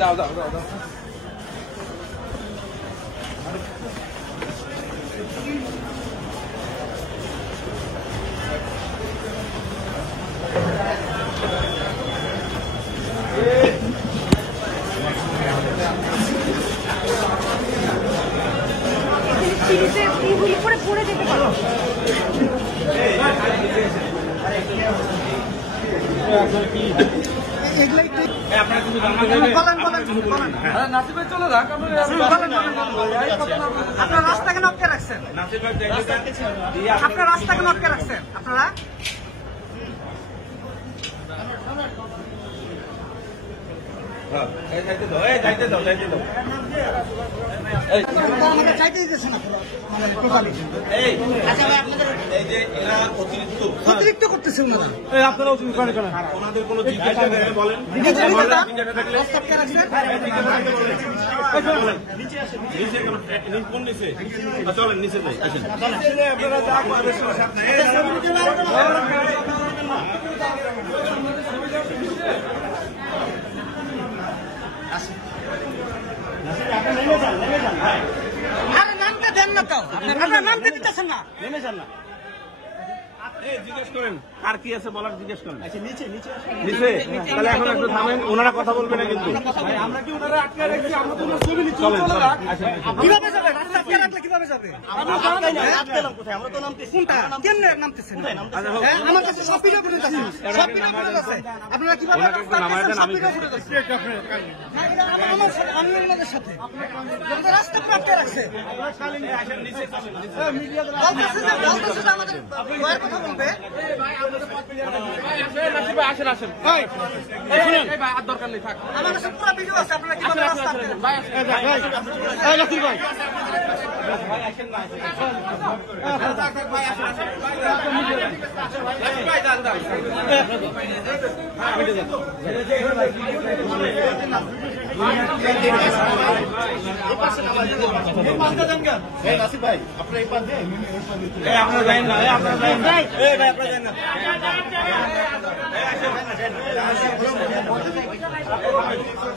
দাও দাও দাও দাও পড়ে যেতে পারো। আপনার রাস্তা কেন আটকে রাখছেন? আপনার রাস্তা কেন আটকে রাখছেন আপনারা? অতিরিক্ত করতেছেন না আপনারা অতিরিক্ত করেন কেন? ওনাদের কোনো জিজ্ঞাসা বলেন চলেন নিচে যাই আপনারা আরে নামটা দেন না তো, আপনারা নামতে দিতেছেন না, নেমে যান না। জিজ্ঞেস করেন আর কি আছে বলার, জিজ্ঞেস করেন। আচ্ছা নিচে নিচে নিচে তাহলে এখন একটু থামেন, ওনারা কথা বলবে না কিন্তু। আমরা কি ওনারা আটকে রাখছি? আমরা তো ছবি নিচ্ছি। কিভাবে যাবে? রাস্তা আটকে রাখলে কিভাবে যাবে? আমরা আটকেলাম কোথায়? আমরা তো নামতেছি। কোনটা কেমনে নামতেছেন? আমার কাছে সব ভিডিও ফুটেজ আছে, সব ভিডিও ফুটেজ আছে। আপনারা কিভাবে রাস্তা আটকেছেন? সব ভিডিও ফুটেজ আছে। আমি আপনাদের সাথে আমাদের রাস্তা আটকে রাখছে। নিচে চলেন, মিডিয়া আমাদের ভয়ের কথা বলবে। আসেন আসেন ভাই, শুনুন ভাই, আর দরকার নেই, থাক। আমার কাছে পুরো ভিডিও আছে, আপনারা কিভাবে রাস্তা আটকেছেন? ভাই আসেন ভাই, এই নাসির ভাই, ভাই আসেন না, থাক ভাই, আসেন আসেন ভাই, দাঁড়ান দাঁড়ান, নাসির ভাই আপনারা এই পাশ দিয়ে আপনারা যান না, আপনারা যান না, এই ভাই আপনারা যান না।